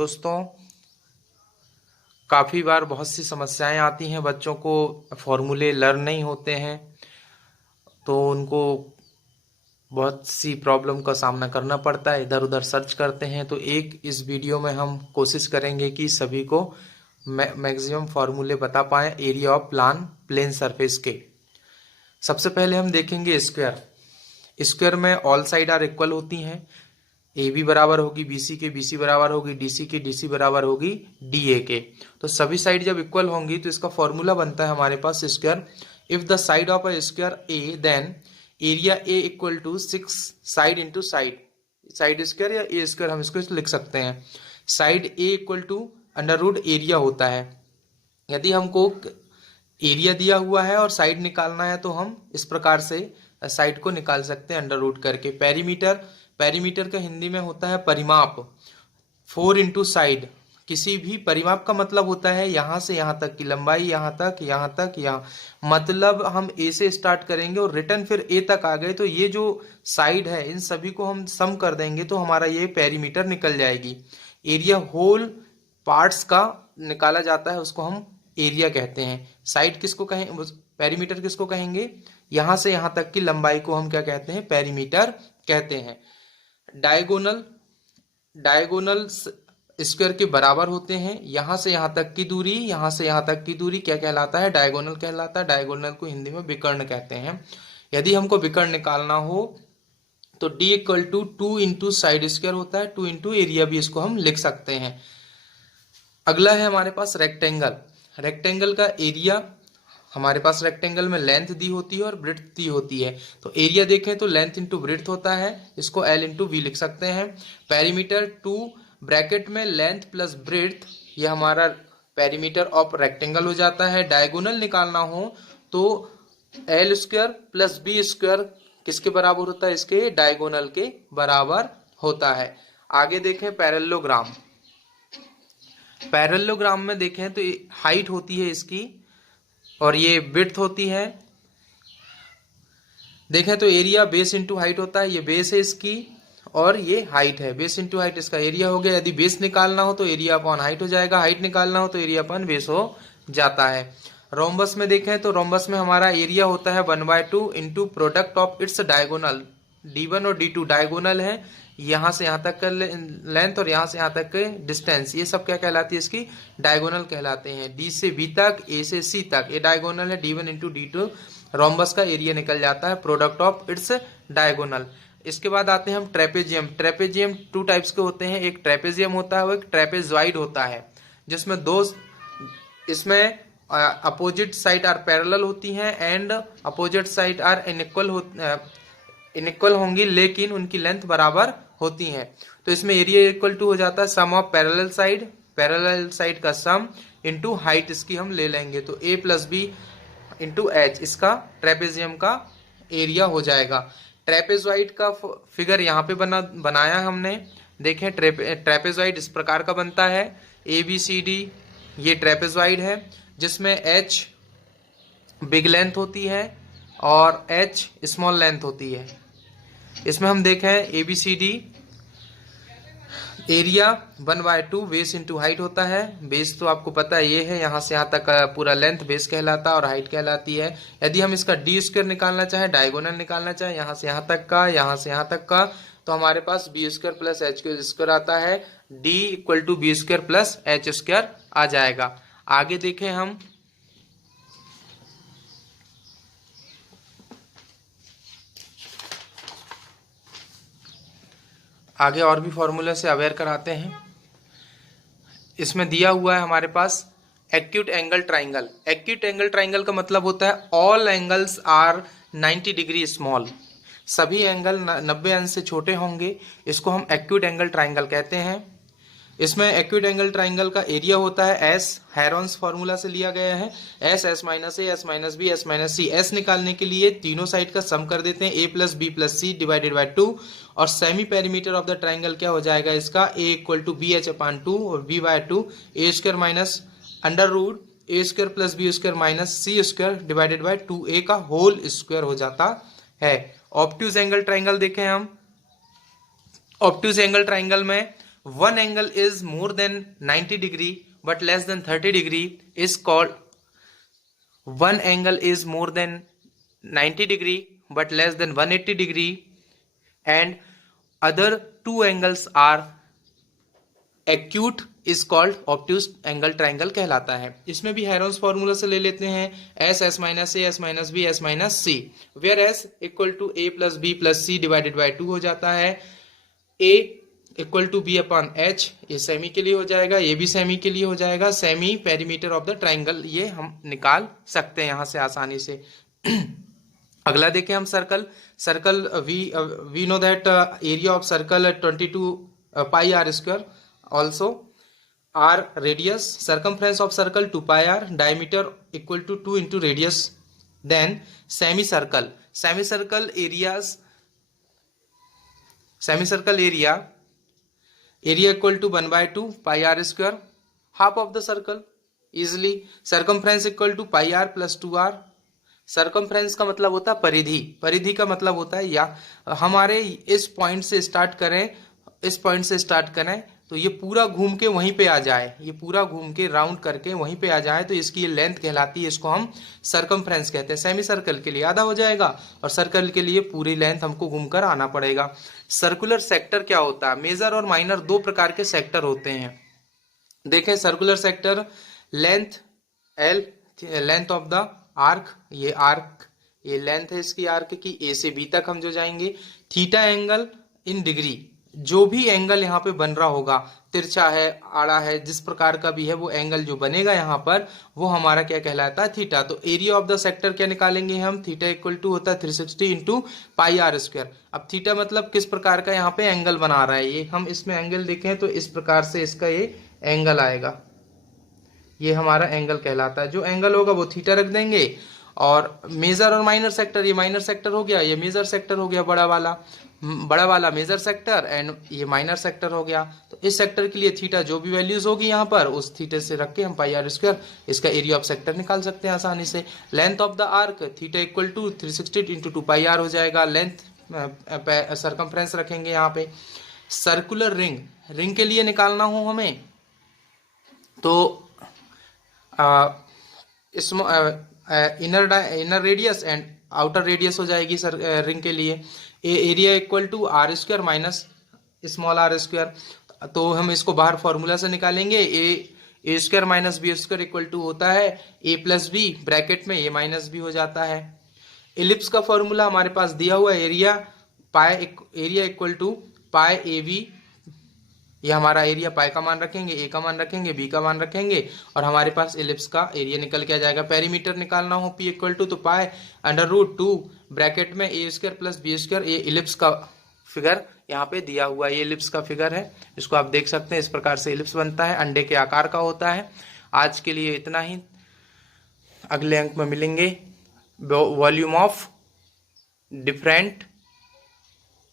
दोस्तों, काफ़ी बार बहुत सी समस्याएं आती हैं। बच्चों को फॉर्मूले लर्न नहीं होते हैं तो उनको बहुत सी प्रॉब्लम का सामना करना पड़ता है, इधर उधर सर्च करते हैं। तो इस वीडियो में हम कोशिश करेंगे कि सभी को मैक्सिमम फार्मूले बता पाएं एरिया ऑफ प्लेन सरफेस के। सबसे पहले हम देखेंगे स्क्वायर। स्क्वायर में ऑल साइड आर इक्वल होती हैं। ए बी बराबर होगी बी सी के, बी सी बराबर होगी डी सी के, डी सी बराबर होगी डी ए के। तो सभी साइड जब इक्वल होंगी तो इसका फॉर्मूला बनता है हमारे पास square. If the side of a square a then area a equal to 6 side into side. Side square या ए स्क्वायर हम इसको लिख सकते हैं। Side a equal to under root area होता है। यदि हमको एरिया दिया हुआ है और साइड निकालना है तो हम इस प्रकार से साइड को निकाल सकते हैं अंडर रूट करके। पेरीमीटर का हिंदी में होता है परिमाप। 4 इंटू साइड। किसी भी परिमाप का मतलब होता है यहां से यहां तक की लंबाई, यहां तक यहां। मतलब हम ए से स्टार्ट करेंगे और रिटर्न फिर ए तक आ गए तो ये जो साइड है इन सभी को हम सम कर देंगे तो हमारा ये पेरीमीटर निकल जाएगी। एरिया होल पार्ट्स का निकाला जाता है, उसको हम एरिया कहते हैं। साइड किसको कहें, पेरीमीटर किसको कहेंगे, यहां से यहां तक की लंबाई को हम क्या कहते हैं, पेरीमीटर कहते हैं। डायगोनल स्क्वायर के बराबर होते हैं। यहां से यहां तक की दूरी, यहां से यहां तक की दूरी क्या कहलाता है, डायगोनल कहलाता है। डायगोनल को हिंदी में विकर्ण कहते हैं। यदि हमको विकर्ण निकालना हो तो d equal to 2 into side square होता है, 2 इंटू एरिया भी इसको हम लिख सकते हैं। अगला है हमारे पास रेक्टेंगल। रेक्टेंगल का एरिया, हमारे पास रेक्टेंगल में लेंथ दी होती है और ब्रेड्थ दी होती है। तो एरिया देखें तो लेंथ इंटू ब्रेड्थ होता है, इसको L इंटू वी लिख सकते हैं। पेरीमीटर 2 ब्रैकेट में लेंथ प्लस ब्रेड्थ, ये हमारा पेरीमीटर ऑफ रेक्टेंगल हो जाता है। डायगोनल निकालना हो तो L square plus B square किसके बराबर होता है, इसके डायगोनल के बराबर होता है। आगे देखें पैरेललोग्राम। पैरेललोग्राम में देखें तो हाइट होती है इसकी और ये विड्थ होती है। देखें तो एरिया बेस इंटू हाइट होता है, ये बेस है इसकी और ये हाइट है। बेस इंटू हाइट इसका एरिया हो गया। यदि बेस निकालना हो तो एरिया अपॉन हाइट हो जाएगा, हाइट निकालना हो तो एरिया अपॉन बेस हो जाता है। रोम्बस में देखें तो रोम्बस में हमारा एरिया होता है 1/2 into product of its diagonal. D1 और D2 डायगोनल है, यहां से यहां तक का लेंथ और यहां से यहां तक के डिस्टेंस, ये सब क्या कहलाती है, इसकी डायगोनल कहलाते हैं। D से B तक, A से C तक ये डायगोनल है। D1 इंटू D2 रोम्बस का एरिया निकल जाता है, प्रोडक्ट ऑफ इट्स डायगोनल। इसके बाद आते हैं हम ट्रेपेजियम। ट्रेपेजियम 2 टाइप्स के होते हैं, एक ट्रेपेजियम होता है और एक ट्रेपेजॉइड होता है, जिसमें इसमें अपोजिट साइड आर पैरेलल होती हैं and opposite side are unequal होंगी लेकिन उनकी लेंथ बराबर होती हैं। तो इसमें एरिया इक्वल टू हो जाता है सम ऑफ पैरेलल साइड का सम इंटू हाइट इसकी हम ले लेंगे तो a plus B into H, इसका ट्रेपेजियम का एरिया हो जाएगा। ट्रेपेजॉइड का फिगर यहाँ पे बनाया हमने। देखें ट्रेपेजॉइड इस प्रकार का बनता है, ABCD ये ट्रेपेजॉइड है जिसमें H बिग लेंथ होती है और H स्मॉल लेंथ होती है। इसमें हम देखें ABCD area 1/2 base into height होता है। बेस तो आपको पता है ये है, यहाँ से यहाँ तक का पूरा लेंथ बेस कहलाता है और हाइट कहलाती है। यदि हम इसका D स्क्वायर निकालना चाहे, डायगोनल निकालना चाहे, यहाँ से यहाँ तक का, यहाँ से यहाँ तक का, तो हमारे पास B square plus H square आता है। D equal to B square plus H square आ जाएगा। आगे देखें हम आगे और भी फॉर्मूले से अवेयर कराते हैं। इसमें दिया हुआ है हमारे पास acute angle triangle. Acute angle triangle का मतलब होता है all angles are 90 degree small. सभी एंगल 90 अंश से छोटे होंगे, इसको हम एक्यूट एंगल ट्राइंगल कहते हैं। इसमें एक्यूट एंगल ट्राइंगल का एरिया होता है S, हेरोन्स फॉर्मूला से लिया गया है। S minus A, S minus B, S minus C। S निकालने के लिए तीनों साइड का सम कर देते हैं, A plus B plus C divided by 2। और semi perimeter of the triangle क्या हो जाएगा इसका, A equal to BH upon 2 और B by 2, A square minus under root A square plus B square minus C square divided by 2A का whole square हो जाता है। ऑब्ट्यूज एंगल ट्राइंगल देखें हम। ऑब्ट्यूज एंगल ट्राइंगल में one angle is more than 90 degree but less than 30 degree is called, one angle is more than 90 degree but less than 180 degree and other two angles are acute is called obtuse angle triangle कहलाता है। इसमें भी Heron's formula से ले लेते हैं, S S minus A S minus B S minus C, where S equal to A plus B plus C divided by 2 हो जाता है। A equal to B upon H, ये सेमी के लिए हो जाएगा, ये भी सेमी के लिए हो जाएगा। Semi perimeter of the triangle ये हम निकाल सकते हैं यहां से आसानी से। अगला देखें हम circle. Circle we know that area of circle 22 pi R square, also r radius, circumference of circle 2 pi r, diameter equal to 2 into radius. Then semicircle, semicircle areas, semicircle area equal to 1 by 2 pi r square, half of the circle easily. Circumference equal to pi r plus 2r. Circumference का मतलब होता है परिधि, परिधि का मतलब होता है या हमारे इस पॉइंट से स्टार्ट करें, इस पॉइंट से स्टार्ट करें तो ये पूरा घूम के वहीं पे आ जाए, ये पूरा घूम के राउंड करके वहीं पे आ जाए तो इसकी ये लेंथ कहलाती है, इसको हम सर्कमफ्रेंस कहते हैं। सेमी सर्कल के लिए आधा हो जाएगा और सर्कल के लिए पूरी लेंथ हमको घूमकर आना पड़ेगा। सर्कुलर सेक्टर क्या होता है? मेजर और माइनर दो प्रकार के सेक्टर होते हैं। देखें circular sector, length L, length of the arc, ये आर्क, ये लेंथ है इसकी आर्क की, ए से बी तक हम जो जाएंगे। थीटा एंगल इन डिग्री, जो भी एंगल यहाँ पे बन रहा होगा, तिरछा है, आड़ा है, जिस प्रकार का भी है वो एंगल जो बनेगा यहाँ पर वो हमारा क्या कहलाता है? थीटा। तो एरिया ऑफ द सेक्टर क्या निकालेंगे हम? थीटा इक्वल टू होता है 360 इंटू पाई आर स्क्वायर। अब थीटा मतलब किस प्रकार का यहाँ पे एंगल बना रहा है, ये हम इसमें एंगल देखें तो इस प्रकार से इसका ये एंगल आएगा, ये हमारा एंगल कहलाता है। जो एंगल होगा वो थीटा रख देंगे। और मेजर और माइनर सेक्टर, ये माइनर सेक्टर हो गया, ये मेजर सेक्टर हो गया, बड़ा वाला मेजर सेक्टर एंड ये माइनर सेक्टर हो गया। तो इस सेक्टर के लिए थीटा जो भी वैल्यूज होगी यहाँ पर उस थीटे से रख के हम पाई आर स्क्वायर इसका एरिया ऑफ सेक्टर निकाल सकते हैं आसानी से। Length of the arc theta equal to 360 into 2 pi R हो जाएगा। लेंथ सर्कमफ्रेंस रखेंगे यहाँ पे। सर्कुलर रिंग, रिंग के लिए निकालना हो हमें तो inner radius and outer radius हो जाएगी सर रिंग के लिए। Area equal to R square minus small R square. तो हम इसको बाहर फॉर्मूला से निकालेंगे। A square minus B square equal to होता है ए प्लस बी, ब्रैकेट में ए माइनस बी हो जाता है। इलिप्स का फॉर्मूला हमारे पास दिया हुआ है, area equal to pi A B, ये हमारा एरिया पाई का मान रखेंगे, ए का मान रखेंगे, बी का मान रखेंगे और हमारे पास इलिप्स का एरिया निकल के आ जाएगा। पेरीमीटर निकालना हो पी इक्वल टू तो पाई अंडर रूट 2 ब्रैकेट में ए स्क्वायर प्लस बी स्क्वायर। ये इलिप्स का फिगर यहाँ पे दिया हुआ है, ये इलिप्स का फिगर है, इसको आप देख सकते हैं। इस प्रकार से इलिप्स बनता है, अंडे के आकार का होता है। आज के लिए इतना ही, अगले अंक में मिलेंगे। Volume of different